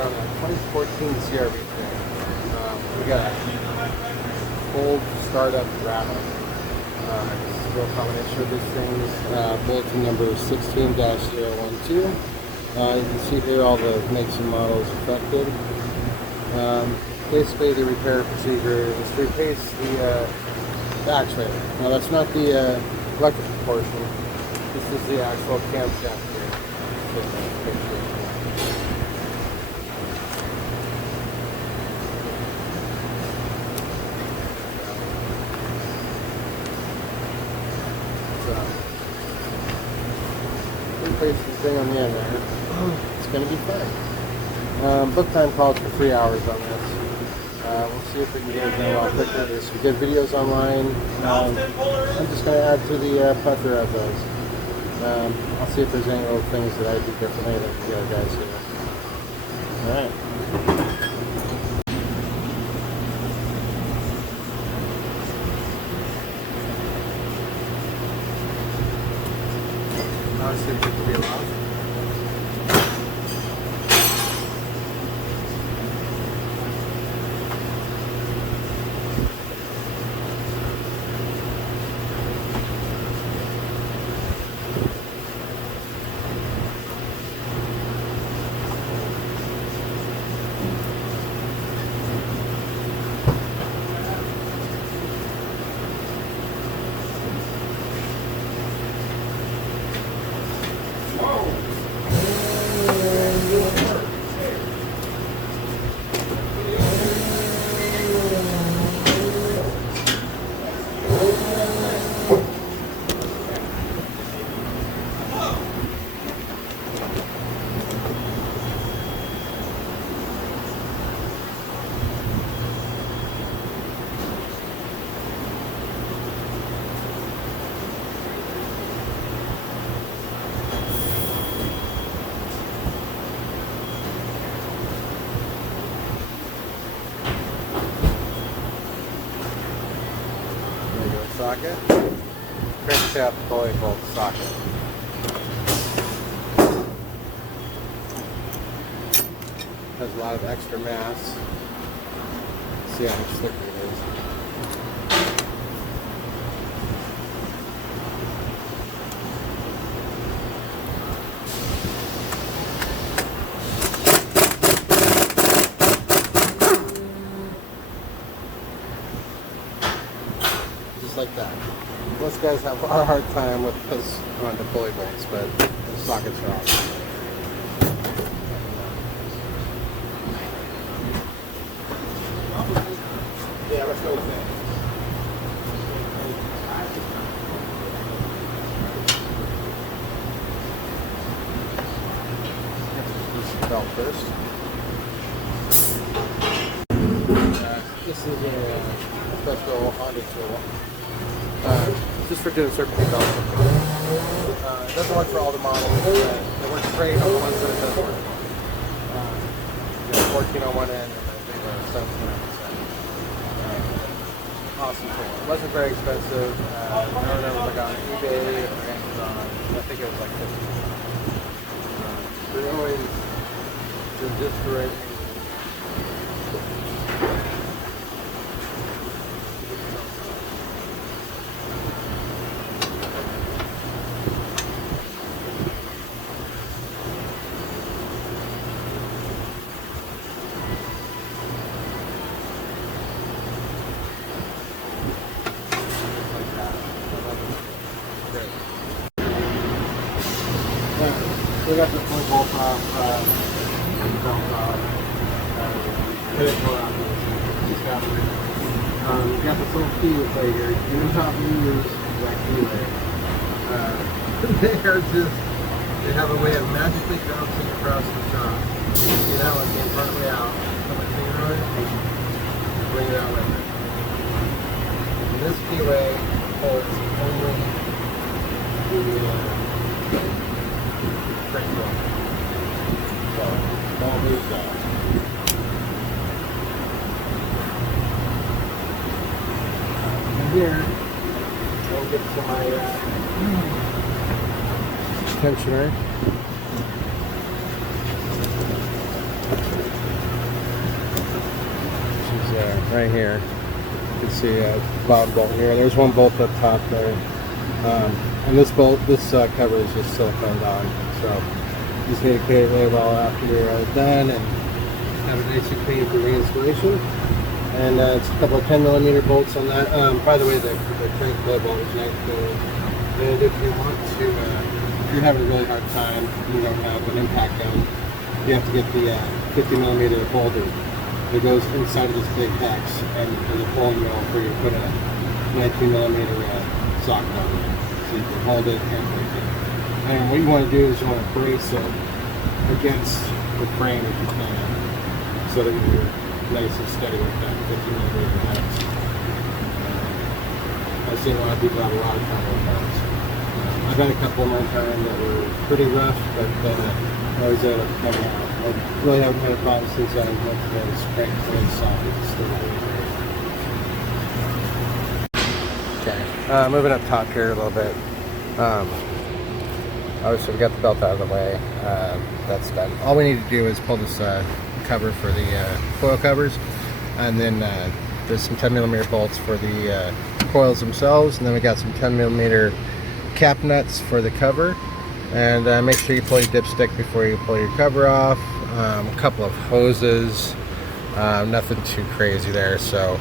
on a 2014 CRV today. We got a old startup rattle. This is a real combination of these things. Bulletin number 16-012. You can see here all the makes and models affected. Basically, the repair procedure is to replace the actuator. Now, that's not the electrical portion. This is the actual camshaft here. Replace this thing on the end there. It's going to be fine. Book time calls for 3 hours on this. We'll see if we can get it done a lot quicker. There's some good videos online. I'm just going to add to the plethora of those. I'll see if there's any little things that I do differently that the other guys do. Alright. Now let's see if it can be allowed. Socket, crankshaft pulley bolt socket. Has a lot of extra mass. See how much thicker it is. Like that. Most guys have a hard time with those on the pulley bolts, but the sockets are awesome. Yeah, let's go with that. This belt first. This is a special Honda tool. Just for doing circuit development. It doesn't work for all the models. It works great on the ones that it does work for. 14 on one end and I think 17 on this end. Awesome tool. It wasn't very expensive. I don't remember if I got on eBay or Amazon. I think it was like $50. They're always just the right thing. We got the full bolt off, you got this little key plate here. You know how to use that key there. They have a way of magically bouncing across the top. See that one came partway out. Put my finger on it, bring it out with it. And this keyway holds only the crank roll. So, all moves out. And here, I'll get to my tensioner. right here. You can see a bottom bolt here. There's one bolt up top there. And this cover is just siliconed on. So you just need to clean it really well after you're done and have it nice and clean for reinstallation. And it's a couple of 10mm bolts on that. By the way, the crank plug bolt is 19. And if you want to, if you're having a really hard time, you don't have an impact gun, you have to get the 50mm holder that goes inside of this big hex, and there's a hole in the middle where you put a 19mm socket on it, so you can hold it and break it. And what you want to do is you want to brace it against the frame if you can, so that you're nice and steady with that 50mm hex. I've seen a lot of people have a lot of trouble with those. I've had a couple of my time that were pretty rough, but then I was able to come out. I really haven't had a problem since I went to those crank plate sockets. Okay, moving up top here a little bit. Obviously, we got the belt out of the way. That's done. All we need to do is pull this cover for the coil covers, and then there's some 10mm bolts for the coils themselves, and then we got some 10mm cap nuts for the cover. And make sure you pull your dipstick before you pull your cover off. A couple of hoses, nothing too crazy there, so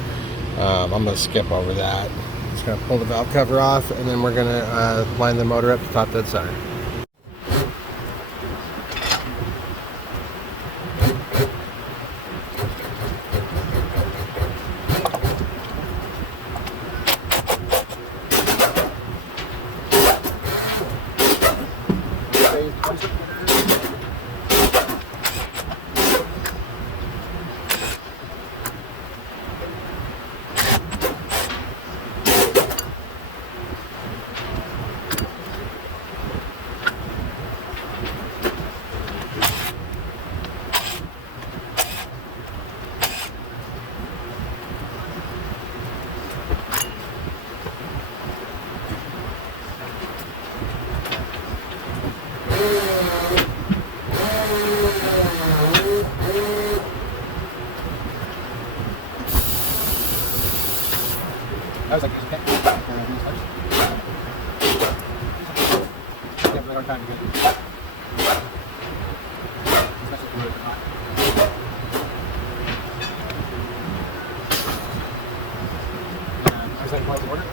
I'm going to skip over that. Just going to pull the valve cover off, and then we're going to line the motor up to top dead center. I was like, okay. Yeah, really hard time to get it. Especially if it's hot. I was like, what's the order?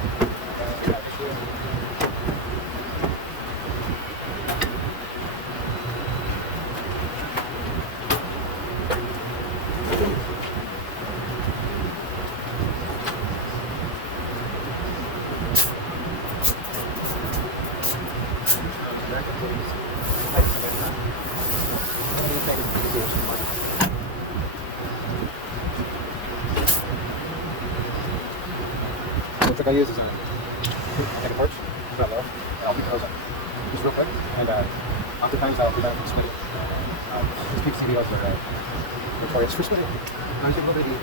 The trick I use is I'll take a torch, put it low, and I'll beat the hose up. Just real quick, and oftentimes I'll prevent it from splitting. Just keep CDOs that are notorious for splitting. I take a little bit of heat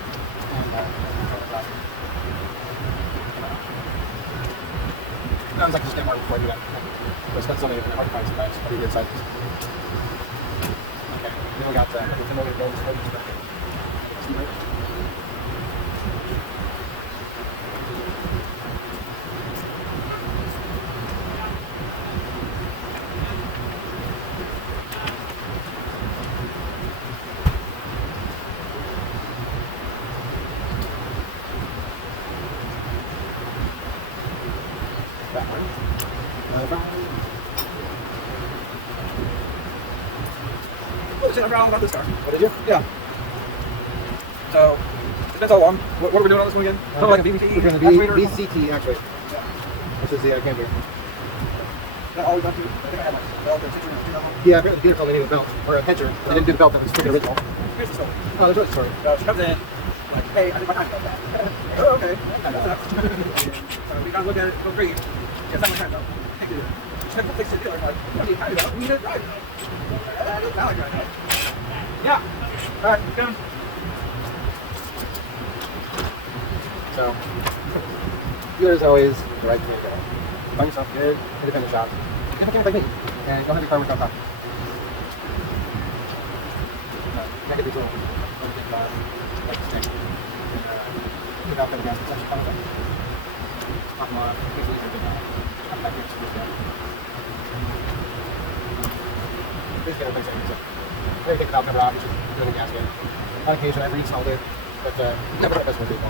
and sometimes I can just get more before I do that. But it's got so many hard times sometimes. I'll be good sizes. Okay, then we got the 10mm bolts for this bracket. That one. I forgot all about this car. What did you? Yeah. So, it depends how long. What are we doing on this one again? Like a BBT? We're doing the BCT actually. Yeah. This is the camper. That all we got to? I think I had my belt or tension. Yeah, apparently the dealer told me they needed a belt or a tension. They didn't do the belt that was freaking original. Here's the story. Oh, that's what the story. She comes in, like, hey, I think my time's about that. Oh, okay. So we gotta look at it, agree. Yeah, that's my time though. Thank you. She never fixed the dealer. Like, what are you talking about? We need to drive. I like driving. Yeah. All right, let's go. So, dealer's always the right thing to go. Find yourself a good independent shop. Get a mechanic like me, and don't have your car work on top. No, can't get these little things on, like the stick. About the gas, it's actually kind of like talking a lot. Makes it easier to get back here. Please get a place so maybe take the valve cover off, you should do the gasket. On occasion I've reinstalled it, but never that best with people.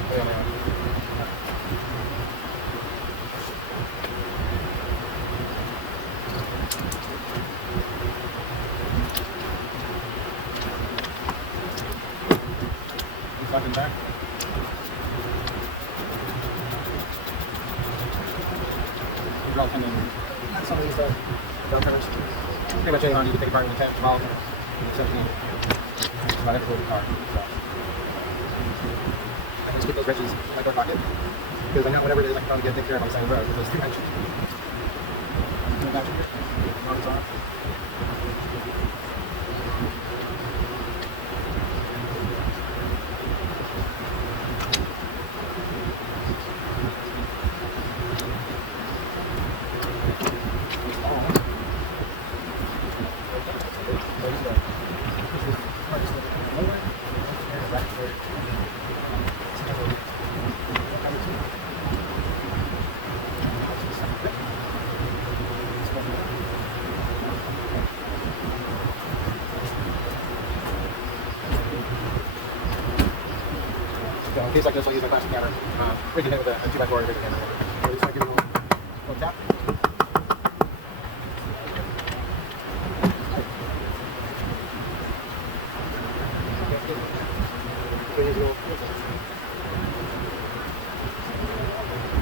Nothing back. Some of these valve covers. Pretty much any Honda you can take apart with the 10, 12, 17. That's about every car. So. I just keep those wrenches in my door pocket because I know whatever it is I can probably get taken care of on the side of the road with those 2 wrenches. Motors on. So in case like this, I'll use my plastic camera. Rigging it with a 2x4 rigging camera. So just want to give it a little tap.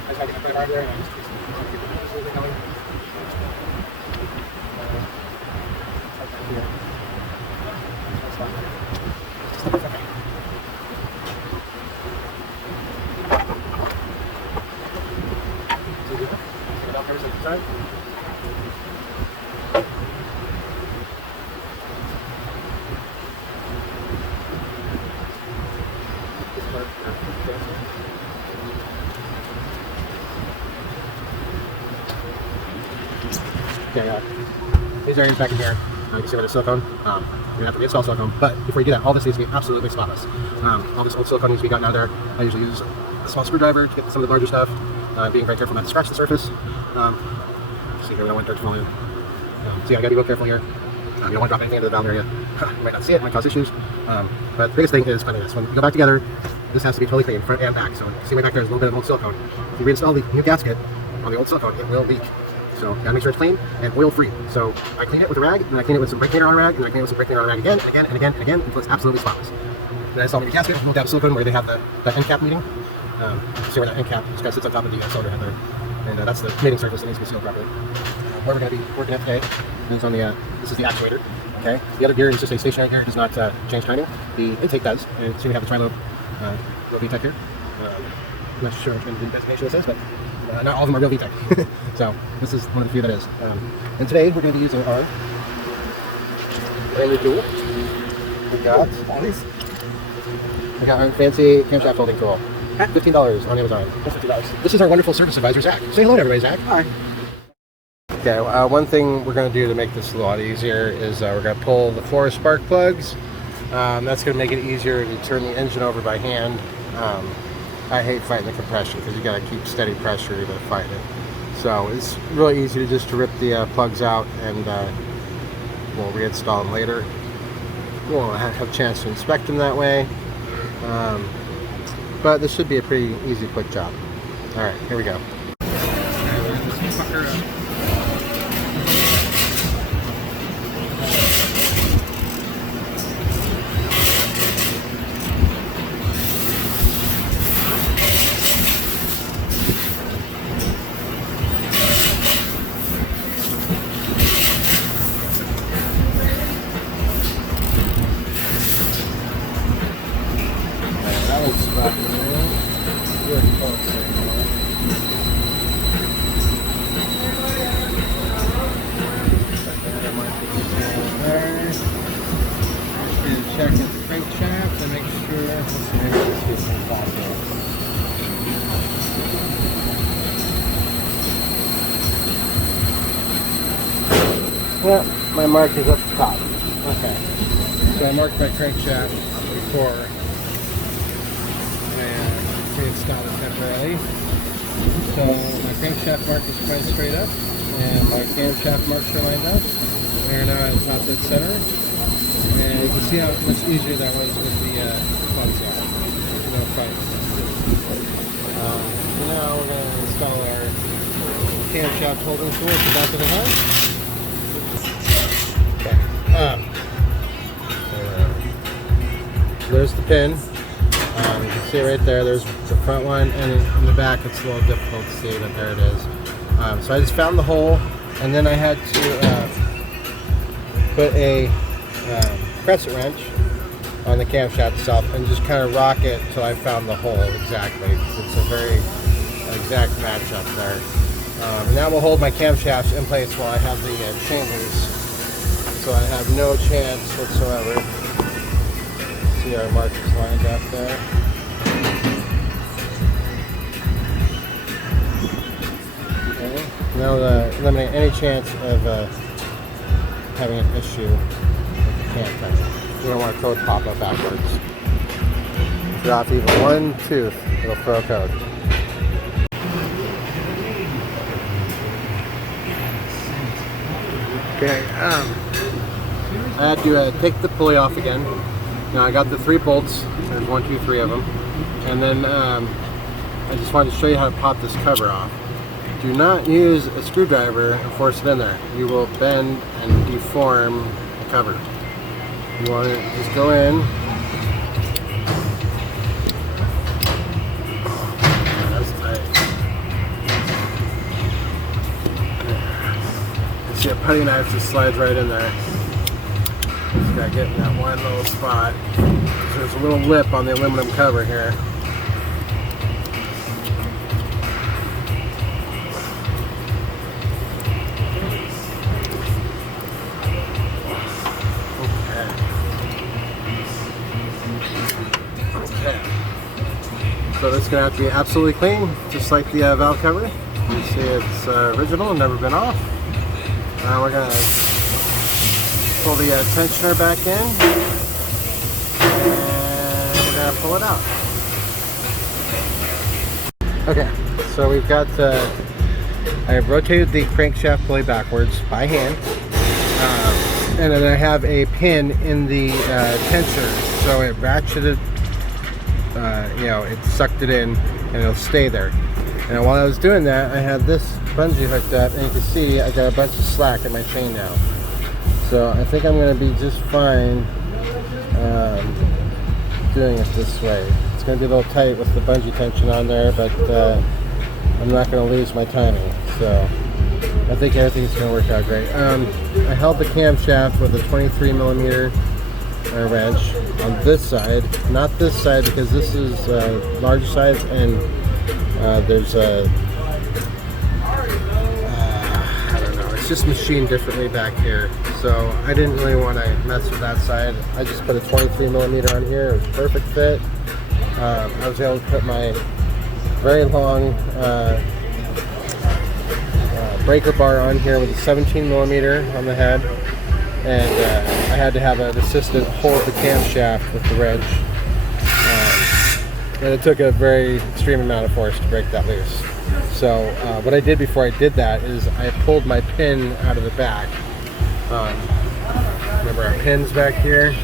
I just got to get my foot out there and I just keep it going. Here. That's fine. Just a second. Time. Okay, these areas back in here, you can see that it's silicone. You're going to have to reinstall silicone, but before you do that, all this needs to be absolutely spotless. All this old silicone needs to be gotten out of there. I usually use a small screwdriver to get some of the larger stuff, being very careful not to scratch the surface. See here, we don't want dirt to fall in. So yeah, I gotta be real careful here. You don't want to drop anything into the valve area. You might not see it, it might cause issues. But the biggest thing is cleanliness. When you go back together, this has to be totally clean, front and back. So see right back there is a little bit of old silicone. If you reinstall the new gasket on the old silicone, it will leak. So you gotta make sure it's clean and oil free. So I clean it with a rag, and I clean it with some brake cleaner on a rag, and I clean it with some brake cleaner on a rag again, and again, and again, and again, until it's absolutely spotless. Then I install the gasket, no doubt silicone where they have the end cap meeting. See where that end cap just kind of sits on top of the cylinder head there. And that's the mating surface that needs to be sealed properly. Where we're going to be working at today is on the, this is the actuator, okay? The other gear is just a stationary gear, it does not change timing. The intake does, and so we have the tri-lobe real VTEC here. I'm not sure which one the designation this is, but not all of them are real VTEC. So this is one of the few that is. And today we're going to be using our brand new tool. We got our fancy camshaft folding tool. $15 on Amazon. $50. This is our wonderful service advisor, Zach. Say hello to everybody, Zach. Hi. Okay, one thing we're going to do to make this a lot easier is we're going to pull the 4 spark plugs. That's going to make it easier to turn the engine over by hand. I hate fighting the compression because you got to keep steady pressure to fight it. So it's really easy to just to rip the plugs out, and we'll reinstall them later. We won't have a chance to inspect them that way. But this should be a pretty easy, quick job. Alright, here we go. That was about good close there. Just check the crankshaft and make sure. Well, my mark is up top. Okay. So I marked my crankshaft before. And reinstall it temporarily. So my crankshaft mark is pointed straight up, and my camshaft marks are lined up. They're now at top dead center, and you can see how much easier that was with the plugs out. No fight. Now we're going to install our camshaft holding tool at the back of the head. There's the pin. You can see it right there. There's the front one, and in the back it's a little difficult to see, but there it is. So I just found the hole, and then I had to put a crescent wrench on the camshaft itself and just kind of rock it until I found the hole exactly. It's a very exact match up there. And that will hold my camshafts in place while I have the chain loose. So I have no chance whatsoever. See our markers lined up there. Okay. Now eliminate any chance of having an issue with the cam tighten. You don't want a code pop up backwards. If you're off even one tooth, it'll throw a code. Okay, I had to take the pulley off again. Now I got the 3 bolts. There's 1, 2, 3 of them. And then I just wanted to show you how to pop this cover off. Do not use a screwdriver and force it in there. You will bend and deform the cover. You want to just go in. That's tight. You see a putty knife just slides right in there. Just gotta get in that one little spot. There's a little lip on the aluminum cover here. So this is going to have to be absolutely clean, just like the valve cover. You see it's original, never been off. Now we're going to pull the tensioner back in, and we're going to pull it out. Okay, so we've got, I have rotated the crankshaft pulley backwards by hand, and then I have a pin in the tensioner, so it ratcheted. You know, it sucked it in and it'll stay there. And while I was doing that, I had this bungee hooked up, and you can see I got a bunch of slack in my chain now. So I think I'm going to be just fine doing it this way. It's going to be a little tight with the bungee tension on there, but I'm not going to lose my timing. So I think everything's going to work out great. I held the camshaft with a 23mm wrench on this side, not this side, because this is larger size, and there's a I don't know, it's just machined differently back here, so I didn't really want to mess with that side. I just put a 23mm on here. It was a perfect fit. I was able to put my very long breaker bar on here with a 17mm on the head. And I had to have an assistant hold the camshaft with the wrench, and it took a very extreme amount of force to break that loose. So what I did before I did that is I pulled my pin out of the back. Remember our pins back here?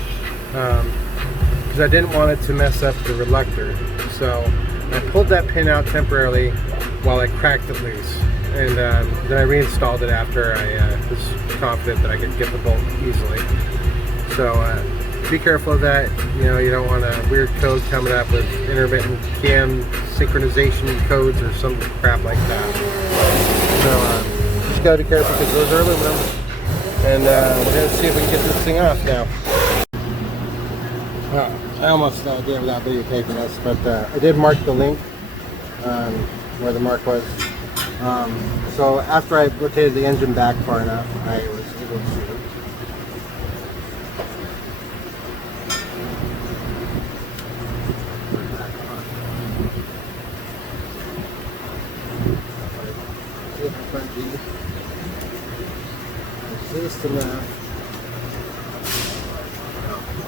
Because I didn't want it to mess up the reluctor. So I pulled that pin out temporarily while I cracked it loose. And then I reinstalled it after I was confident that I could get the bolt easily. So be careful of that. You know, you don't want a weird code coming up with intermittent cam synchronization codes or some crap like that. So just gotta be careful because those are aluminum. And we're gonna see if we can get this thing off now. I almost did it without videotaping this, but I did mark the link where the mark was. So after I rotated the engine back far enough, I was able to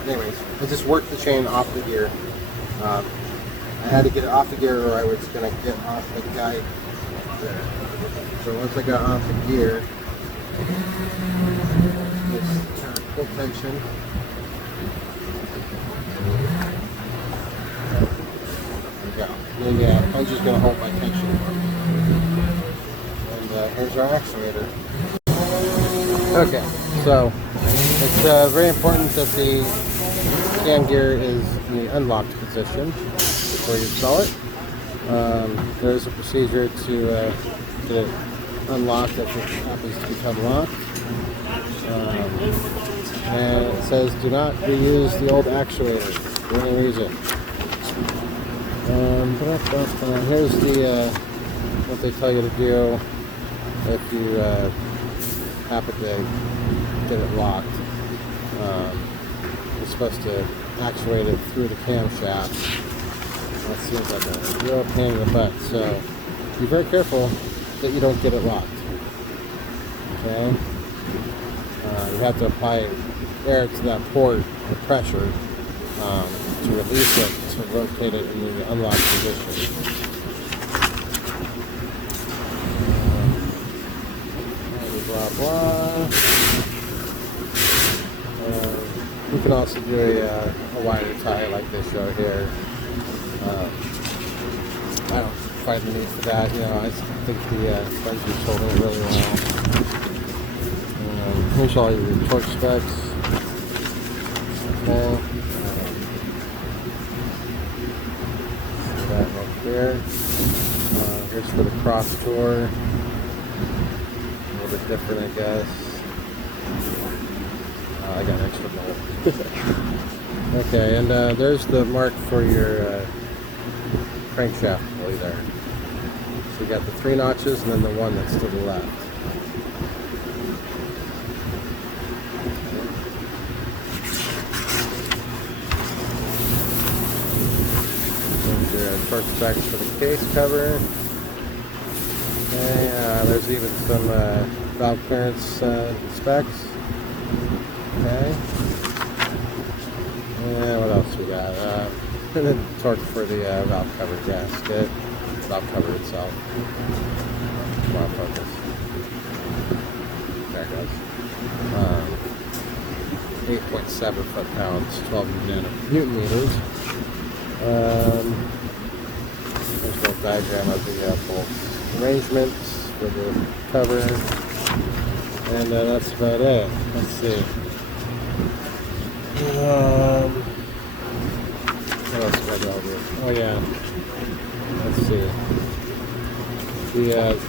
anyways, I just worked the chain off the gear. I had to get it off the gear or I was going to get off the guide there. So once I got off the gear, just full tension. There we go. And the punch is going to hold my tension. And here's our actuator. Okay, so it's very important that the cam gear is in the unlocked position before you install it. There's a procedure to get it unlocked if it happens to become locked. And it says do not reuse the old actuator for any reason. Here's the what they tell you to do if you happen to get it locked. You're supposed to actuate it through the camshaft. That seems like a real pain in the butt, so be very careful that you don't get it locked. Okay? You have to apply air to that port or pressure to release it, to rotate it in the unlocked position. Blah blah. You can also do a wire tie like they show here. I don't find the need for that. You know, I think the bungee's holding it really well. Here's all your torque specs. Okay. That right there. Here's for the cross tour. A little bit different, I guess. I got an extra bolt. Okay, and there's the mark for your crankshaft pulley there. So you got the 3 notches and then the one that's to the left. There's your torque specs for the case cover. Okay, there's even some valve clearance specs. Okay. And what else we got? And then torque for the valve cover gasket, valve cover itself. Come on, focus. There it goes. 8.7 foot-pounds, 12 newton meters. There's a little diagram of the bolt arrangements for the cover. And that's about it. Let's see. What else got all here? Oh yeah. Let's see.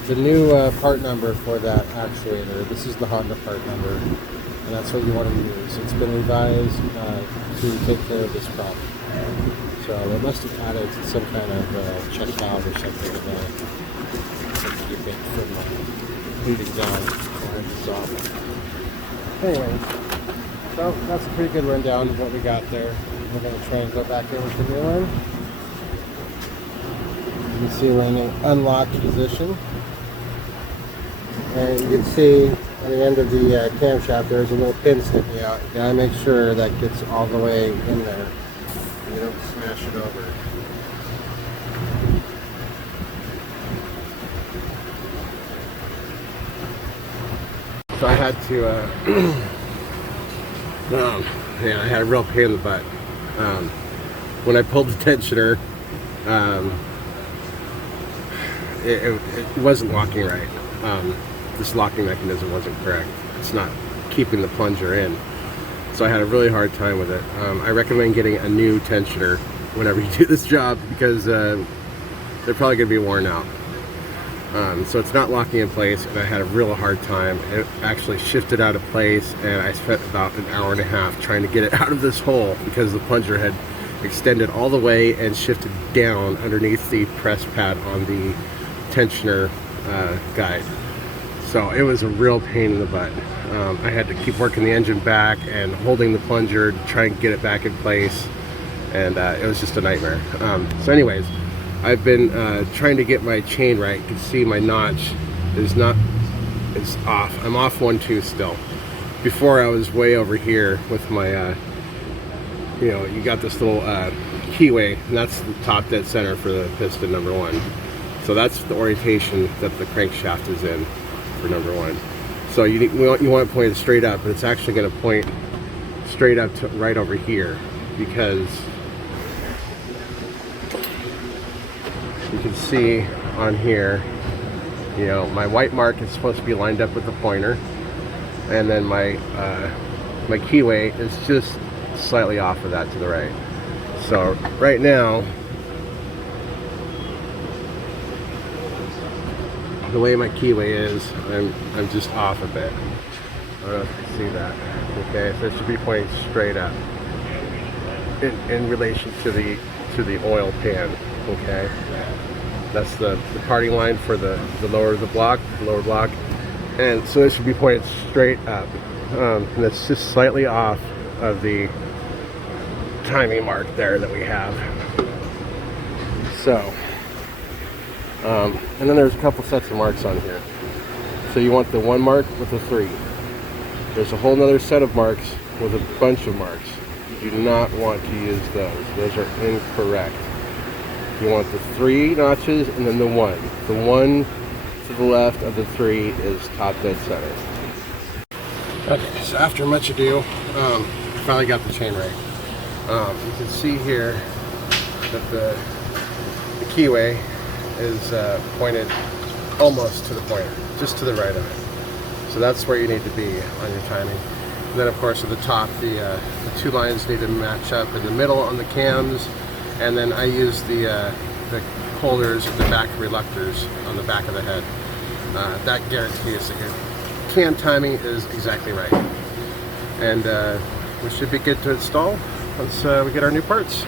The new part number for that actuator. This is the Honda part number, and that's what you want to use. It's been revised to take care of this problem. So they must have added some kind of check valve or something to keep it from bleeding down or dissolving. Anyway. So that's a pretty good rundown of what we got there. We're going to try and go back in with the new one. You can see we're in an unlocked position. And you can see on the end of the camshaft there's a little pin sticking out. You gotta make sure that gets all the way in there. You don't smash it over. So I had to yeah, I had a real pain in the butt. When I pulled the tensioner, it wasn't locking right. This locking mechanism wasn't correct. It's not keeping the plunger in. So I had a really hard time with it. I recommend getting a new tensioner whenever you do this job because they're probably going to be worn out. So it's not locking in place, and I had a real hard time. It actually shifted out of place, and I spent about an hour and a half trying to get it out of this hole because the plunger had extended all the way and shifted down underneath the press pad on the tensioner guide. So it was a real pain in the butt. I had to keep working the engine back and holding the plunger to try and get it back in place, and it was just a nightmare. So anyways, I've been trying to get my chain right. You can see my notch is off. I'm off 1 tooth still. Before I was way over here with my, you know, you got this little keyway, and that's the top dead center for the piston number 1. So that's the orientation that the crankshaft is in for number 1. So you want it pointed straight up, but it's actually going to point straight up to right over here, because you can see on here, you know, my white mark is supposed to be lined up with the pointer, and then my my keyway is just slightly off of that to the right. So right now, the way my keyway is, I'm just off a bit. I don't know if you can see that. Okay, so it should be pointing straight up in relation to the oil pan. Okay, that's the parting line for the lower block, and so it should be pointed straight up. And it's just slightly off of the timing mark there that we have. So, and then there's a couple sets of marks on here. So you want the 1 mark with the 3. There's a whole nother set of marks with a bunch of marks. You do not want to use those. Those are incorrect. You want the 3 notches and then the 1. The 1 to the left of the 3 is top dead center. Okay, so after much ado, finally got the chain right. You can see here that the keyway is pointed almost to the pointer, just to the right of it. So that's where you need to be on your timing. And then of course at the top, the 2 lines need to match up in the middle on the cams, and then I use the holders and the back reluctors on the back of the head. That guarantees that your cam timing is exactly right. And we should be good to install once we get our new parts.